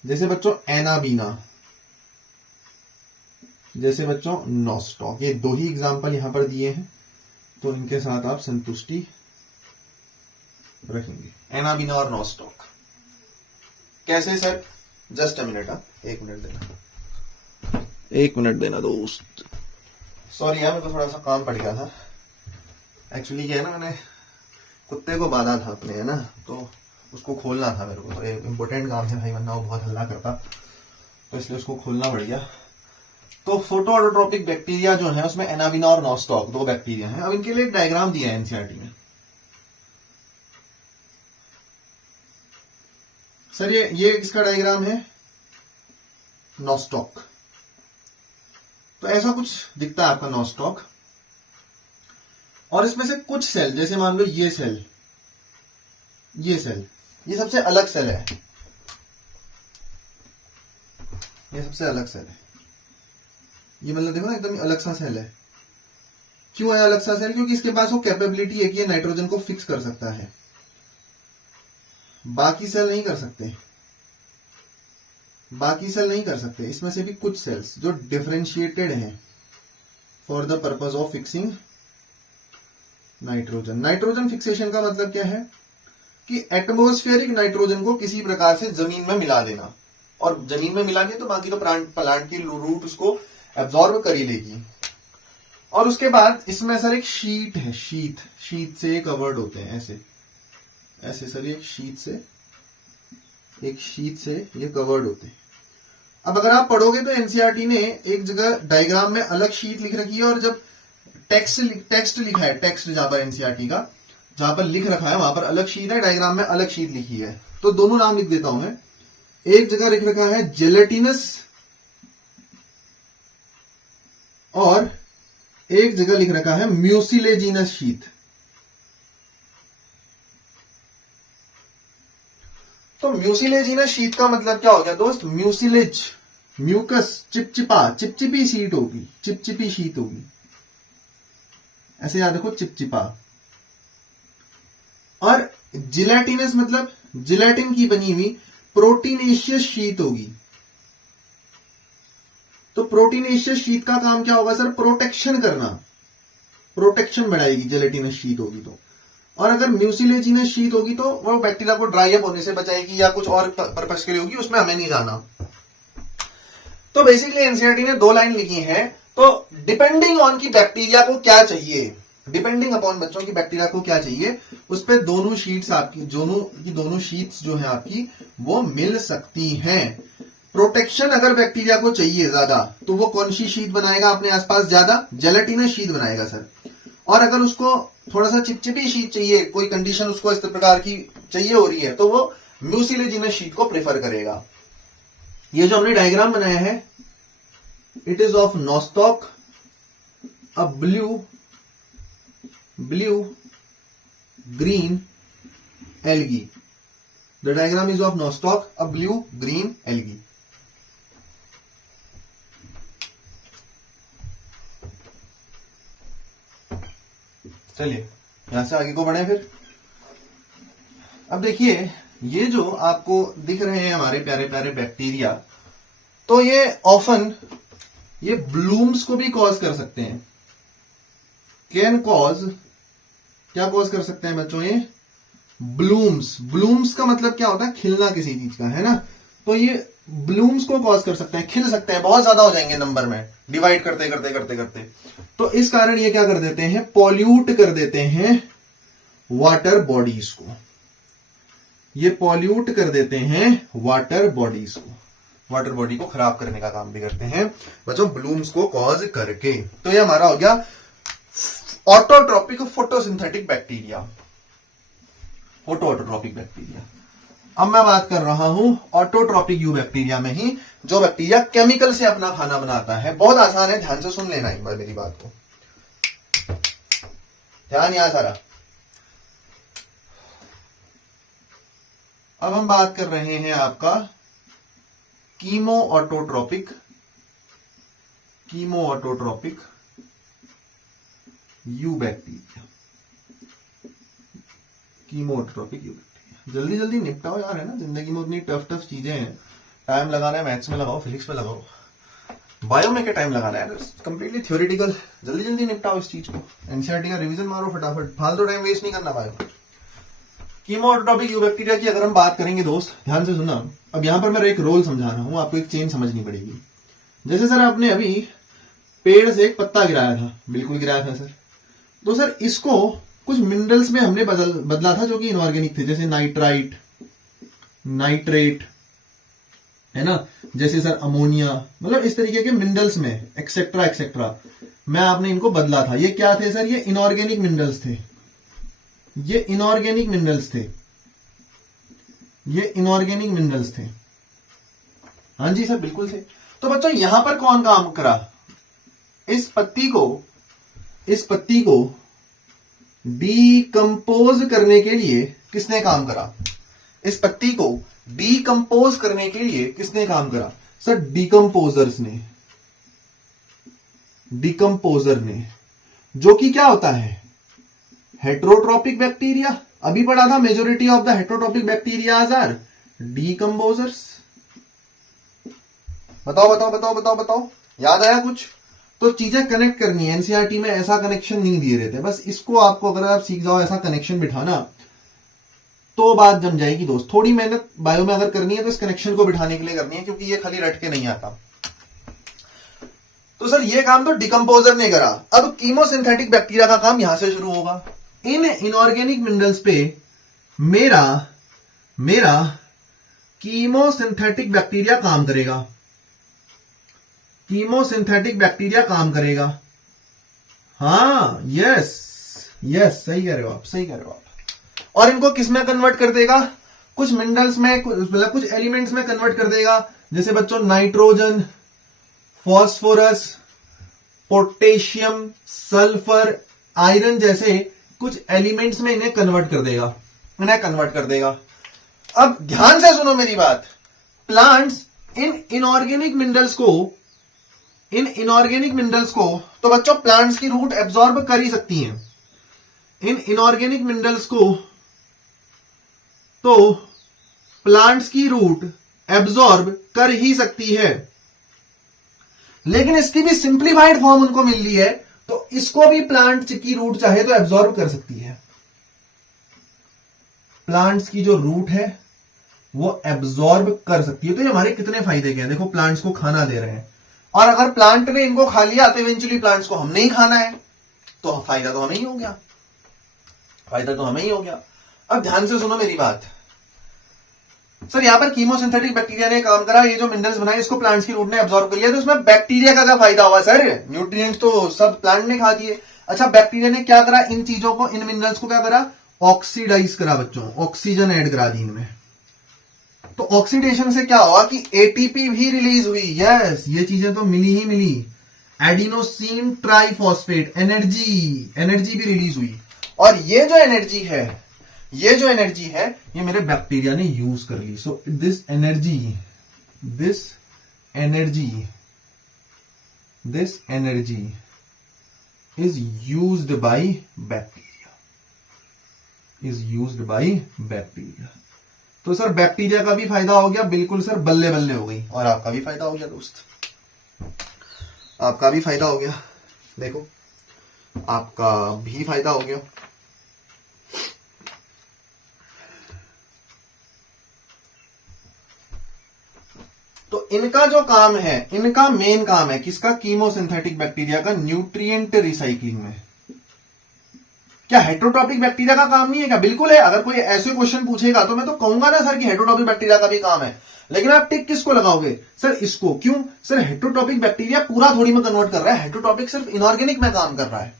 जैसे बच्चों एनाबीना, जैसे बच्चों नॉस्टॉक, ये दो ही एग्जाम्पल यहां पर दिए हैं, तो इनके साथ आप संतुष्टि रखेंगे। एनाबीना और नॉस्टॉक कैसे सर? जस्ट अ मिनट, एक मिनट देना दोस्त। सॉरी यार, मेरे को थोड़ा सा काम पड़ गया था। एक्चुअली क्या है ना, मैंने कुत्ते को बांधा था अपने, है ना, तो उसको खोलना था मेरे को, तो एक इम्पोर्टेंट काम है भाई, वरना वो बहुत हल्ला करता, तो इसलिए उसको खोलना पड़ गया। तो फोटो ऑटोट्रोपिक बैक्टीरिया जो है उसमें एनाबीना और नॉस्टॉक दो बैक्टीरिया हैं। अब इनके लिए एक डायग्राम दिया है एनसीईआरटी में। सर ये किसका डायग्राम है? नॉस्टॉक। तो ऐसा कुछ दिखता है आपका नॉस्टॉक, और इसमें से कुछ सेल, जैसे मान लो ये सेल, ये सबसे अलग सेल है, ये सबसे अलग सेल है। ये मतलब देखो ना, एकदम अलग सा सेल है। क्यों है अलग सा सेल? क्योंकि इसके पास वो कैपेबिलिटी है कि ये नाइट्रोजन को फिक्स कर सकता है, बाकी सेल नहीं कर सकते, बाकी सेल नहीं कर सकते। इसमें से भी कुछ सेल्स जो डिफरेंशिएटेड हैं for the purpose of fixing nitrogen. Nitrogen fixation का मतलब क्या है? कि एटमॉस्फेरिक नाइट्रोजन को किसी प्रकार से जमीन में मिला देना, और जमीन में मिला के तो बाकी तो प्लांट की रूट उसको एब्जॉर्ब कर ही लेगी। और उसके बाद इसमें सर एक शीट है, शीट से कवर्ड होते हैं, ऐसे सर, एक शीट से ये कवर्ड होते हैं। अब अगर आप पढ़ोगे तो एनसीईआरटी ने एक जगह डायग्राम में अलग शीट लिख रखी है, और जब टेक्स्ट लिखा है, टेक्स्ट जहां पर एनसीईआरटी का जहां पर लिख रखा है वहां पर अलग शीट है, डायग्राम में अलग शीट लिखी है। तो दोनों नाम लिख देता हूं मैं। एक जगह लिख रखा है जेलेटिनस, और एक जगह लिख रखा है म्यूसिलेजिनस शीट। तो म्यूसिलेजिनस शीट का मतलब क्या हो गया दोस्त? म्यूसिलेज, म्यूकस, चिपचिपी शीट होगी, चिपचिपी शीट होगी, ऐसे याद रखो, चिपचिपा। और जिलेटिनस मतलब जिलेटिन की बनी हुई प्रोटीनेशियस शीट होगी। तो प्रोटीनेशियस शीट का काम क्या होगा सर? प्रोटेक्शन करना, प्रोटेक्शन बढ़ाएगी जेलेटिनस शीट होगी तो। और अगर म्यूसिलेजिनस शीट होगी तो वो बैक्टीरिया को ड्राई अप होने से बचाएगी, या कुछ और पर्पस के लिए होगी, उसमें हमें नहीं जाना। तो बेसिकली एनसीईआरटी ने दो लाइन लिखी है, तो डिपेंडिंग ऑन की बैक्टीरिया को क्या चाहिए, डिपेंडिंग अपॉन बच्चों की बैक्टीरिया को क्या चाहिए, उस पर दोनों शीट्स आपकी दोनों शीट्स जो है आपकी वो मिल सकती हैं। प्रोटेक्शन अगर बैक्टीरिया को चाहिए ज्यादा तो वो कौन सी शीट बनाएगा अपने आसपास, ज्यादा जेलेटिनस शीट बनाएगा सर। और अगर उसको थोड़ा सा चिपचिपी शीट चाहिए, कोई कंडीशन उसको इस प्रकार की चाहिए हो रही है, तो वो म्यूसिलेजिनस शीट को प्रेफर करेगा। ये जो हमने डायग्राम बनाया है, it is of Nostoc a blue green algae. The diagram is of nostoc, a blue green algae. चलिए यहां से आगे को बढ़े फिर। अब देखिए ये जो आपको दिख रहे हैं हमारे प्यारे प्यारे बैक्टीरिया, तो ये ऑफन ये ब्लूम्स को भी कॉज कर सकते हैं। कैन कॉज, क्या कॉज कर सकते हैं बच्चों ये ब्लूम्स। ब्लूम्स का मतलब क्या होता है, खिलना किसी चीज का, है ना। तो ये ब्लूम्स को कॉज कर सकते हैं, खिल सकते हैं, बहुत ज्यादा हो जाएंगे नंबर में डिवाइड करते करते करते करते। तो इस कारण ये क्या कर देते हैं, पॉल्यूट कर देते हैं वाटर बॉडीज को। ये पॉल्यूट कर देते हैं वाटर बॉडीज को, वाटर बॉडी को खराब करने का काम भी करते हैं बच्चों, ब्लूम्स को कॉज करके। तो ये हमारा हो गया ऑटोट्रोपिक फोटोसिंथेटिक बैक्टीरिया, फोटोऑटोट्रोपिक बैक्टीरिया। अब मैं बात कर रहा हूं ऑटोट्रोपिक यू बैक्टीरिया में ही, जो बैक्टीरिया केमिकल से अपना खाना बनाता है। बहुत आसान है, ध्यान से सुन लेना एक बार मेरी बात को, ध्यान यहां सारा। अब हम बात कर रहे हैं आपका chemoautotrophic eubacteria, chemotrophic eubacteria. जल्दी जल्दी निपटाओ यार, है ना, जिंदगी में उतनी टफ टफ चीजें हैं, टाइम लगाना है मैथ्स में लगाओ, फिजिक्स में लगाओ, बायो में क्या टाइम लगाना है, कंप्लीटली थ्योरेटिकल। जल्दी जल्दी निपटाओ इस चीज को, एनसीईआरटी का रिवीजन मारो फटाफट, फालतू टाइम वेस्ट नहीं करना बायो। कीमोट्रोपिक यू बैक्टीरिया की अगर हम बात करेंगे दोस्त, ध्यान से सुनना। अब यहां पर मैं एक रोल समझा रहा हूं, आपको एक चेन समझनी पड़ेगी। जैसे सर आपने अभी पेड़ से एक पत्ता गिराया था, बिल्कुल गिराया था सर, तो सर इसको कुछ मिनरल्स में हमने बदला था जो कि इनऑर्गेनिक थे, जैसे नाइट्राइट, नाइट्रेट, है ना, जैसे सर अमोनिया, मतलब इस तरीके के मिनरल्स में एक्सेट्रा एक्सेट्रा मैं आपने इनको बदला था। ये क्या थे सर, ये इनऑर्गेनिक मिनरल्स थे, ये इनऑर्गेनिक मिनरल्स थे, ये इनऑर्गेनिक मिनरल्स थे। हाँ जी सर बिल्कुल थे। तो बच्चों यहां पर कौन काम करा, इस पत्ती को डीकंपोज करने के लिए किसने काम करा, इस पत्ती को डीकंपोज करने के लिए किसने काम करा सर, डिकंपोजर ने, जो कि क्या होता है, हेट्रोट्रोपिक बैक्टीरिया। अभी पढ़ा था majority of the heterotrophic bacterias are decomposers. बताओ बताओ बताओ बताओ बताओ, याद आया कुछ? तो चीजें कनेक्ट करनी है, एनसीईआरटी में ऐसा कनेक्शन नहीं दिए रहते, बस इसको आपको अगर आप सीख जाओ ऐसा कनेक्शन बिठाना तो बात जम जाएगी दोस्त। थोड़ी मेहनत बायो में अगर करनी है तो इस कनेक्शन को बिठाने के लिए करनी है, क्योंकि ये खाली रट के नहीं आता। तो सर ये काम तो डिकंपोजर ने करा। अब कीमोसिंथेटिक बैक्टीरिया का काम यहां से शुरू होगा। इन इनऑर्गेनिक मिनरल्स पे मेरा कीमोसिंथेटिक बैक्टीरिया काम करेगा, कीमोसिंथेटिक बैक्टीरिया काम करेगा। हाँ यस यस, सही कह रहे हो आप, सही कह रहे हो आप। और इनको किस में कन्वर्ट कर देगा, कुछ मिनरल्स में, मतलब कुछ एलिमेंट्स में कन्वर्ट कर देगा, जैसे बच्चों nitrogen, phosphorus, potassium, sulphur, iron जैसे कुछ एलिमेंट्स में इन्हें कन्वर्ट कर देगा। अब ध्यान से सुनो मेरी बात, प्लांट्स इन इनऑर्गेनिक मिनरल्स को तो बच्चों प्लांट्स की रूट एब्जॉर्ब कर ही सकती हैं। इन इनऑर्गेनिक मिनरल्स को तो प्लांट्स की रूट एब्जॉर्ब कर ही सकती है, लेकिन इसकी भी सिंप्लीफाइड फॉर्म उनको मिल रही है, तो इसको भी प्लांट की रूट चाहे तो एब्जॉर्ब कर सकती है। प्लांट्स की जो रूट है वो एब्जॉर्ब कर सकती है। तो ये हमारे कितने फायदे के हैं, देखो प्लांट्स को खाना दे रहे हैं, और अगर प्लांट ने इनको खा लिया तो इवेंचुअली प्लांट्स को हमने ही खाना है। तो फायदा तो हमें ही हो गया, फायदा तो हमें ही हो गया। अब ध्यान से सुनो मेरी बात। सर यहाँ पर कीमोसिंथेटिक बैक्टीरिया ने काम करा, ये जो मिनरल्स बनाए इसको प्लांट्स की रूट ने एब्जॉर्ब कर लिया, तो उसमें बैक्टीरिया का क्या फायदा हुआ सर? न्यूट्रिएंट्स तो सब प्लांट ने खा दिए। अच्छा, बैक्टीरिया ने क्या करा? इन चीजों को, इन मिनरल्स को क्या करा? ऑक्सीडाइज करा बच्चों, ऑक्सीजन ऐड करा दी इनमें। तो ऑक्सीडेशन से क्या हुआ कि एटीपी भी रिलीज हुई। यस, ये चीजें तो मिली ही मिली। एडिनोसिन ट्राइफॉस्फेट, एनर्जी भी रिलीज हुई। और ये जो एनर्जी है, ये मेरे बैक्टीरिया ने यूज कर ली। So this energy is used by bacteria. तो सर बैक्टीरिया का भी फायदा हो गया, बिल्कुल सर, बल्ले बल्ले हो गई। और आपका भी फायदा हो गया दोस्त, आपका भी फायदा हो गया। देखो, आपका भी फायदा हो गया। तो इनका जो काम है, इनका मेन काम है किसका? कीमोसिंथेटिक बैक्टीरिया का, न्यूट्रिएंट रिसाइकलिंग में। क्या हेटेरोट्रॉपिक बैक्टीरिया का काम नहीं है क्या? बिल्कुल है। अगर कोई ऐसे क्वेश्चन पूछेगा तो मैं तो कहूंगा ना सर कि हेटेरोट्रॉपिक बैक्टीरिया का भी काम है, लेकिन आप टिक किसको लगाओगे? सर इसको। क्यों? सर हेटेरोट्रॉपिक बैक्टीरिया पूरा थोड़ी में कन्वर्ट कर रहा है, हेटेरोट्रॉपिक सिर्फ इनऑर्गेनिक में काम कर रहा है,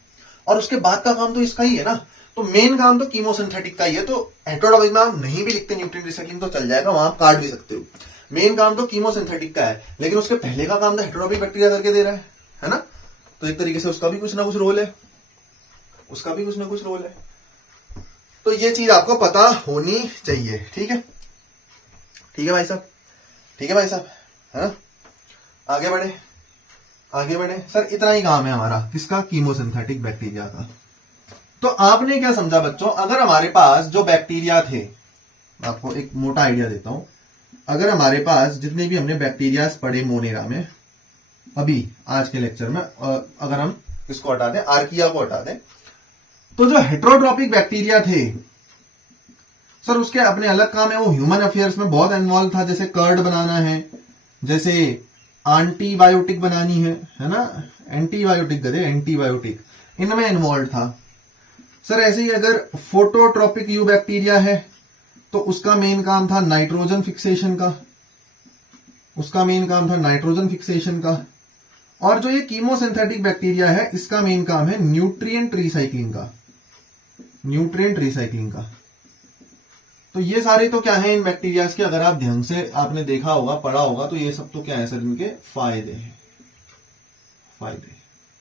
और उसके बाद का काम तो इसका ही है ना। तो मेन काम तो कीमोसिंथेटिक का ही है। तो हेटेरोट्रॉपिक में आप नहीं भी लिखते न्यूट्रिएंट रिसाइकलिंग तो चल जाएगा, वहां आप काट भी सकते हो। मेन काम तो कीमोसिंथेटिक का है, लेकिन उसके पहले का काम तो हेटेरोट्रॉपिक बैक्टीरिया करके दे रहा है ना। तो एक तरीके से उसका भी कुछ ना कुछ रोल है, उसका भी कुछ ना कुछ रोल है। तो ये चीज आपको पता होनी चाहिए। ठीक है, ठीक है भाई साहब, ठीक है भाई साहब, है ना। आगे बढ़े, आगे बढ़े। सर इतना ही काम है हमारा, किसका? कीमोसिंथेटिक बैक्टीरिया का। तो आपने क्या समझा बच्चों? अगर हमारे पास जो बैक्टीरिया थे, मैं आपको एक मोटा आइडिया देता हूं। अगर हमारे पास जितने भी हमने बैक्टीरिया पढ़े मोनेरा में, अभी आज के लेक्चर में, अगर हम इसको हटा दें, आर्किया को हटा दें, तो जो हेटेरोट्रॉपिक बैक्टीरिया थे सर, उसके अपने अलग काम है। वो ह्यूमन अफेयर्स में बहुत इन्वॉल्व था, जैसे कर्ड बनाना है, जैसे एंटीबायोटिक बनानी है ना, एंटीबायोटिक गधे, एंटीबायोटिक, इनमें इन्वॉल्व था। सर ऐसे ही अगर फोटोट्रॉपिक यू बैक्टीरिया है तो उसका मेन काम था नाइट्रोजन फिक्सेशन का, उसका मेन काम था नाइट्रोजन फिक्सेशन का। और जो ये कीमोसिंथेटिक बैक्टीरिया है, इसका मेन काम है न्यूट्रिएंट रिसाइकलिंग का, न्यूट्रिएंट रिसाइकलिंग का। तो ये सारे तो क्या है इन बैक्टीरियाज के? अगर आप ध्यान से आपने देखा होगा, पढ़ा होगा, तो ये सब तो क्या है सर? इनके फायदे हैं,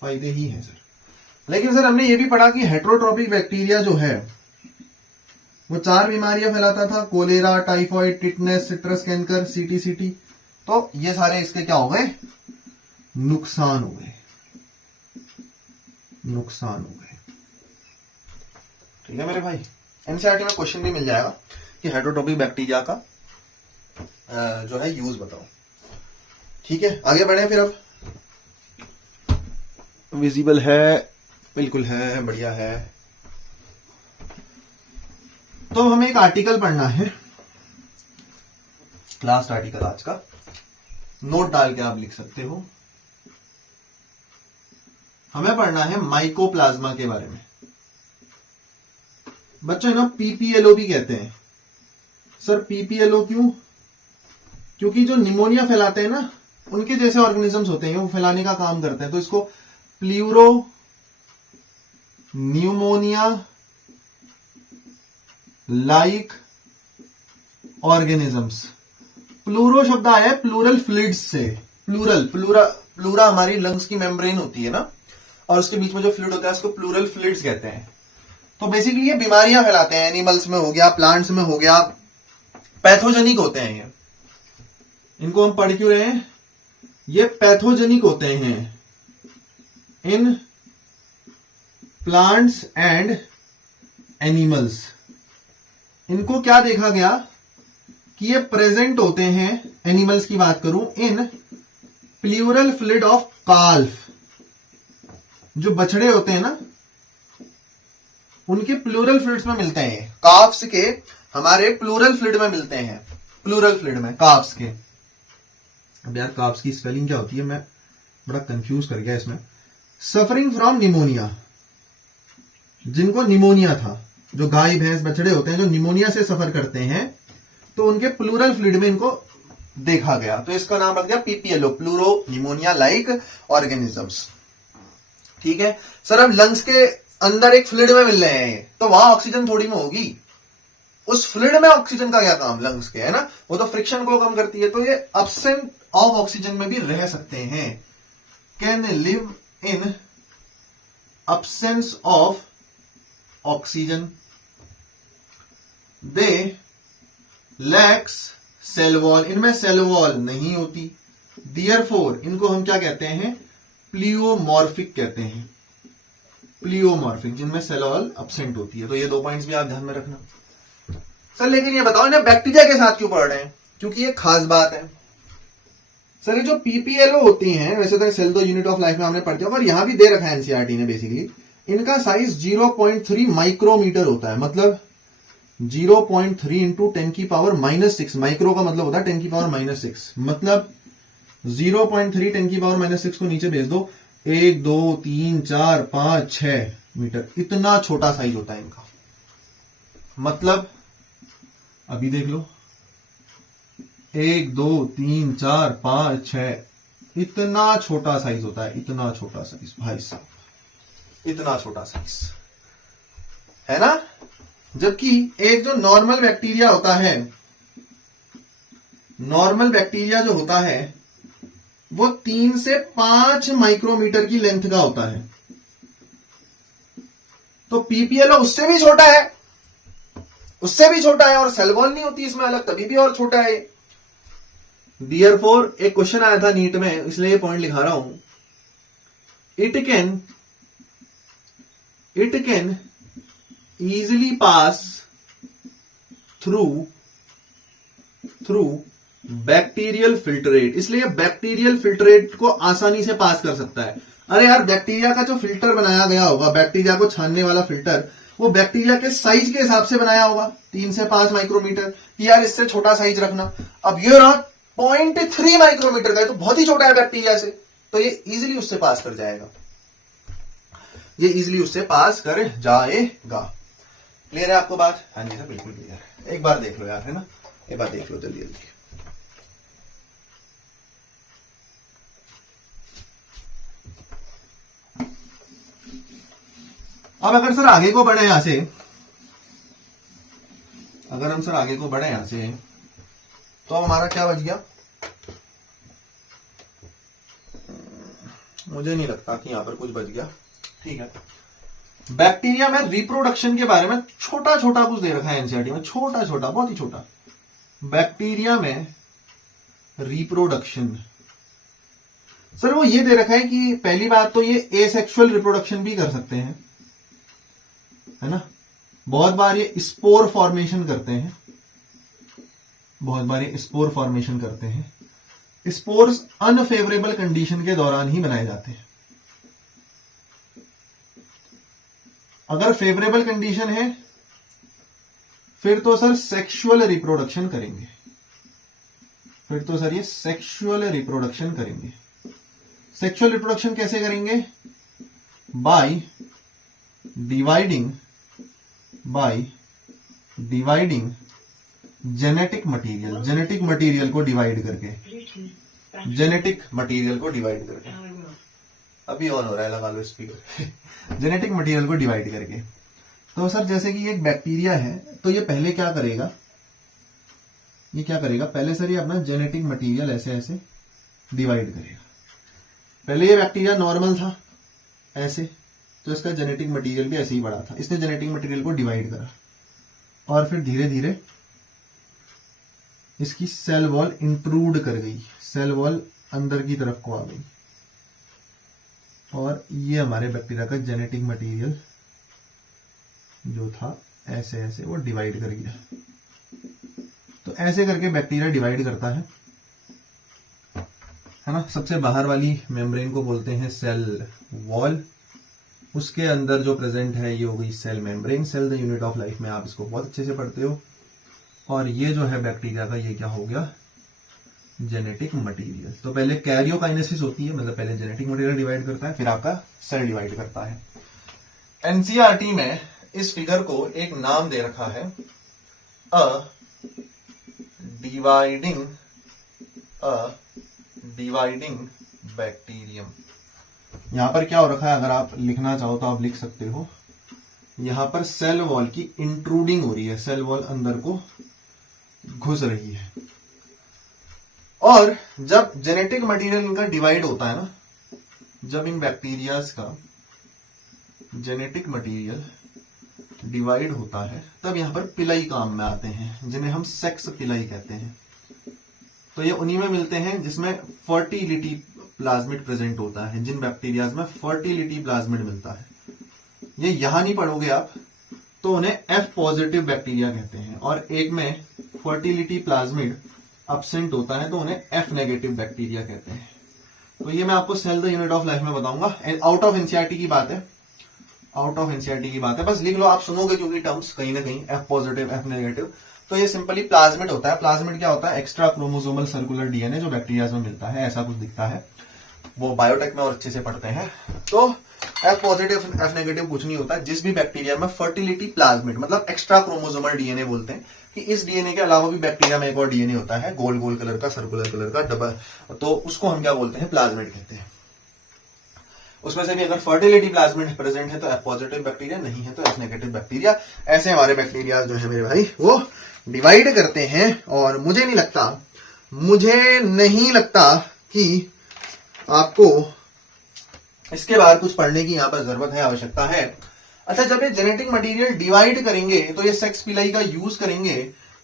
फायदे ही हैं सर। लेकिन सर हमने ये भी पढ़ा कि हेटेरोट्रॉपिक बैक्टीरिया जो है वो 4 बीमारियां फैलाता था, cholera, typhoid, tetanus, citrus canker, सीटी। तो ये सारे इसके क्या हो गए? नुकसान हो गए, नुकसान हो गए। ठीक है मेरे भाई, एनसीईआरटी में क्वेश्चन भी मिल जाएगा कि हेटेरोट्रॉपिक बैक्टीरिया का जो है यूज बताओ। ठीक है, आगे बढ़े फिर। अब विजिबल है, बिल्कुल है, बढ़िया है। तो हमें एक आर्टिकल पढ़ना है, लास्ट आर्टिकल आज का, नोट डाल के आप लिख सकते हो। हमें पढ़ना है माइकोप्लाज्मा के बारे में। बच्चों ना पीपीएलओ भी कहते हैं। सर पीपीएलओ क्यों? क्योंकि जो निमोनिया फैलाते हैं ना, उनके जैसे ऑर्गेनिजम्स होते हैं, वो फैलाने का काम करते हैं। तो इसको pleuro pneumonia like organisms. Pleuro शब्द आया है प्लूरल फ्लूइड्स से। प्लूरा हमारी लंग्स की मेम्ब्रेन होती है ना, और उसके बीच में जो फ्लूइड होता है उसको प्लूरल फ्लूइड्स कहते हैं। तो बेसिकली ये बीमारियां फैलाते हैं, एनिमल्स में हो गया, प्लांट्स में हो गया, पैथोजेनिक होते हैं ये। इनको हम पढ़ क्यों रहे हैं? ये पैथोजेनिक होते हैं इन प्लांट्स एंड एनिमल्स। इनको क्या देखा गया कि ये प्रेजेंट होते हैं, एनिमल्स की बात करूं, इन प्लूरल फ्लूइड ऑफ काल्फ। जो बछड़े होते हैं ना, उनके प्लूरल फ्लूइड्स में मिलते हैं। काफ्स के हमारे प्लूरल फ्लूइड में मिलते हैं, प्लूरल फ्लूइड में काफ्स के। अब यार काफ्स की स्पेलिंग क्या होती है, मैं बड़ा कंफ्यूज कर गया इसमें। सफरिंग फ्रॉम निमोनिया, जिनको निमोनिया था, जो गाय भैंस बछड़े होते हैं जो निमोनिया से सफर करते हैं, तो उनके प्लूरल फ्लूइड में इनको देखा गया, तो इसका नाम रख दिया PPLO, pleuro pneumonia like organisms. ठीक है सर, अब लंग्स के अंदर एक फ्लूइड में मिल रहे हैं, तो वहां ऑक्सीजन थोड़ी में होगी, उस फ्लूइड में ऑक्सीजन का क्या काम लंग्स के, है ना, वो तो फ्रिक्शन को कम करती है, तो ये एब्सेंट ऑफ ऑक्सीजन में भी रह सकते हैं, can live in absence of oxygen, they lacks cell wall, इनमें सेल वॉल नहीं होती, देयरफॉर इनको हम क्या कहते हैं, प्लियोमॉर्फिक कहते हैं, प्लियोमॉर्फिक, जिनमें सेल वॉल एब्सेंट होती है। तो ये 2 पॉइंट्स भी आप ध्यान में रखना सर। लेकिन ये बताओ इन्हें बैक्टीरिया के साथ क्यों पढ़ रहे हैं, क्योंकि ये खास बात है सर। ये जो पीपीएलओ होती हैं, वैसे तो सेल तो यूनिट ऑफ लाइफ में हमने पढ़ते हैं, और यहां भी दे रखा है एनसीईआरटी ने, बेसिकली इनका साइज 0.3 माइक्रोमीटर होता है, मतलब 0.3 इंटू 10 की पावर -6, माइक्रो का मतलब होता है 10 की पावर -6, मतलब 0.3 10 की पावर -6 को नीचे भेज दो, 1 2 3 4 5 6 मीटर, इतना छोटा साइज होता है इनका। मतलब अभी देख लो, 1 2 3 4 5 6, इतना छोटा साइज होता है, इतना छोटा साइज भाई साहब, इतना छोटा साइज है ना। जबकि एक जो नॉर्मल बैक्टीरिया होता है, नॉर्मल बैक्टीरिया जो होता है वो 3 से 5 माइक्रोमीटर की लेंथ का होता है, तो पीपीएलओ उससे भी छोटा है, उससे भी छोटा है, और सेल वॉल नहीं होती इसमें अलग, तभी भी और छोटा है। देयरफॉर एक क्वेश्चन आया था नीट में, इसलिए ये पॉइंट लिखा रहा हूं, it can easily pass through bacterial filtrate, इसलिए बैक्टीरियल फिल्टरेट को आसानी से पास कर सकता है। अरे यार, बैक्टीरिया का जो फिल्टर बनाया गया होगा, बैक्टीरिया को छानने वाला फिल्टर, वो बैक्टीरिया के साइज के हिसाब से बनाया होगा, 3 से 5 माइक्रोमीटर, कि यार इससे छोटा साइज रखना। अब ये रहा 0.3 माइक्रोमीटर का, तो बहुत ही छोटा है बैक्टीरिया से, तो ये इजिली उससे पास कर जाएगा, ये इजिली उससे पास कर जाएगा। क्लियर है आपको बात? हाँ जी सर, बिल्कुल क्लियर है। एक बार देख लो यार, है ना, एक बार देख लो जल्दी जल्दी। अब अगर सर आगे को बढ़े यहां से, अगर हम सर आगे को बढ़े यहां से, तो अब हमारा क्या बच गया, मुझे नहीं लगता कि यहां पर कुछ बच गया। ठीक है, बैक्टीरिया में रिप्रोडक्शन के बारे में छोटा छोटा कुछ दे रखा है एनसीईआरटी में, छोटा छोटा, बहुत ही छोटा। बैक्टीरिया में रिप्रोडक्शन, सर वो ये दे रखा है कि पहली बात तो ये एसेक्सुअल रिप्रोडक्शन भी कर सकते हैं, है ना, बहुत बार ये स्पोर फॉर्मेशन करते हैं, बहुत बार ये स्पोर फॉर्मेशन करते हैं। स्पोर्स अनफेवरेबल कंडीशन के दौरान ही बनाए जाते हैं। अगर फेवरेबल कंडीशन है फिर तो सर सेक्सुअल रिप्रोडक्शन करेंगे, फिर तो सर ये सेक्सुअल रिप्रोडक्शन करेंगे। सेक्सुअल रिप्रोडक्शन कैसे करेंगे? By dividing genetic material, genetic material को डिवाइड करके, जेनेटिक मटेरियल को डिवाइड करके, अभी ऑन हो रहा है, लगा लो स्पीकर। जेनेटिक मटेरियल को डिवाइड करके। तो सर जैसे कि एक बैक्टीरिया है, तो ये पहले क्या करेगा, ये क्या करेगा, पहले सर ये अपना जेनेटिक मटेरियल ऐसे ऐसे डिवाइड करेगा। पहले ये बैक्टीरिया नॉर्मल था ऐसे, तो इसका जेनेटिक मटेरियल भी ऐसे ही बड़ा था, इसने जेनेटिक मटेरियल को डिवाइड करा, और फिर धीरे धीरे इसकी सेल वॉल इंट्रूड कर गई, सेल वॉल अंदर की तरफ को आ गई, और ये हमारे बैक्टीरिया का जेनेटिक मटेरियल जो था ऐसे ऐसे वो डिवाइड कर गया। तो ऐसे करके बैक्टीरिया डिवाइड करता है ना। सबसे बाहर वाली मेम्ब्रेन को बोलते हैं सेल वॉल, उसके अंदर जो प्रेजेंट है ये हो गई cell membrane. Cell the unit of life में आप इसको बहुत अच्छे से पढ़ते हो। और ये जो है बैक्टीरिया का, ये क्या हो गया, जेनेटिक मटेरियल। तो पहले कैरियोकाइनेसिस होती है, मतलब पहले जेनेटिक मटेरियल डिवाइड करता है, फिर आपका सेल डिवाइड करता है। एनसीईआरटी में इस फिगर को एक नाम दे रखा है अ डिवाइडिंग बैक्टीरियम। यहां पर क्या हो रखा है, अगर आप लिखना चाहो तो आप लिख सकते हो, यहां पर सेल वॉल की इंट्रूडिंग हो रही है, सेल वॉल अंदर को घुस रही है। और जब जेनेटिक मटेरियल इनका डिवाइड होता है ना, जब इन बैक्टीरियाज का जेनेटिक मटेरियल डिवाइड होता है तब यहां पर पिलाई काम में आते हैं, जिन्हें हम सेक्स पिलाई कहते हैं। तो ये उन्हीं में मिलते हैं जिसमें फर्टिलिटी प्लाज्मिड प्रेजेंट होता है, जिन बैक्टीरियाज में फर्टिलिटी प्लाज्मिड मिलता है। ये यहां नहीं पढ़ोगे आप तो उन्हें F पॉजिटिव बैक्टीरिया कहते हैं, और एक में फर्टिलिटी प्लाज्मिड अब्सेंट होता है तो उन्हें F नेगेटिव बैक्टीरिया कहते हैं। तो ये मैं आपको cell the unit of life में बताऊंगा। आउट ऑफ एनसीईआरटी की बात है, आउट ऑफ एनसीईआरटी की बात है, बस लिख लो, आप सुनोगे क्योंकि टर्म्स कहीं ना कहीं F पॉजिटिव F नेगेटिव। तो ये सिंपली प्लाज्मिड होता है। प्लाज्मिड क्या होता है, एक्स्ट्रा क्रोमोसोमल सर्कुलर डीएनए जो बैक्टीरिया में मिलता है, ऐसा कुछ दिखता है, वो बायोटेक में और अच्छे से पढ़ते हैं। तो F पॉजिटिव F नेगेटिव कुछ नहीं होता, जिस भी बैक्टीरिया में फर्टिलिटी प्लाज्मिड मतलब एक्स्ट्रा क्रोमोसोमल डीएनए बोलते हैं कि इस डीएनए के अलावा भी बैक्टीरिया में एक और डीएनए होता है, गोल गोल कलर का, सर्कुलर कलर का, डबल, तो उसको हम क्या बोलते हैं, प्लाज्मिड कहते हैं। उसमें से भी अगर फर्टिलिटी प्लाज्मिड प्रेजेंट है तो F पॉजिटिव बैक्टीरिया, नहीं है तो F नेगेटिव बैक्टीरिया। ऐसे हमारे बैक्टीरिया जो है मेरे भाई वो डिवाइड करते हैं। और मुझे नहीं लगता कि आपको इसके बाद कुछ पढ़ने की यहां पर जरूरत है, आवश्यकता है। अच्छा, जब ये जेनेटिक मटेरियल डिवाइड करेंगे तो ये सेक्स पिलाई का यूज करेंगे,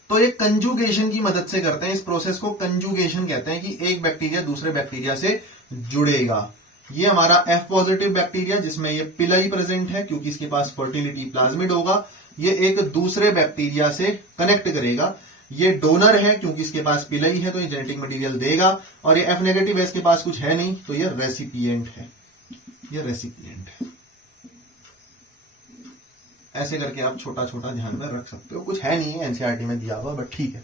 तो ये कंजुगेशन की मदद से करते हैं। इस प्रोसेस को कंजुगेशन कहते हैं कि एक बैक्टीरिया दूसरे बैक्टीरिया से जुड़ेगा। ये हमारा F पॉजिटिव बैक्टीरिया जिसमें ये पिलाई प्रेजेंट है क्योंकि इसके पास फर्टिलिटी प्लाज्मिड होगा, ये एक दूसरे बैक्टीरिया से कनेक्ट करेगा। ये डोनर है क्योंकि इसके पास पिलाई है तो ये जेनेटिक मटेरियल देगा। और ये F नेगेटिव है, इसके पास कुछ है नहीं तो ये रेसिपिएंट है, ये रेसिपिएंट है। ऐसे करके आप छोटा छोटा ध्यान में रख सकते हो, कुछ है नहीं है एनसीईआरटी में दिया हुआ, बट ठीक है।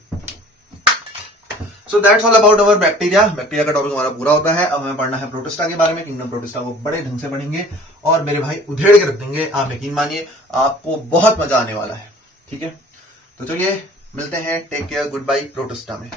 So that's all about our bacteria. Bacteria का टॉपिक हमारा पूरा होता है। अब हमें पढ़ना है प्रोटिस्टा के बारे में। किंगडम प्रोटिस्टा को बड़े ढंग से पढ़ेंगे और मेरे भाई उधेड़ के रख देंगे। आप यकीन मानिए आपको बहुत मजा आने वाला है, ठीक है। तो चलिए मिलते हैं, take care, goodbye protista में।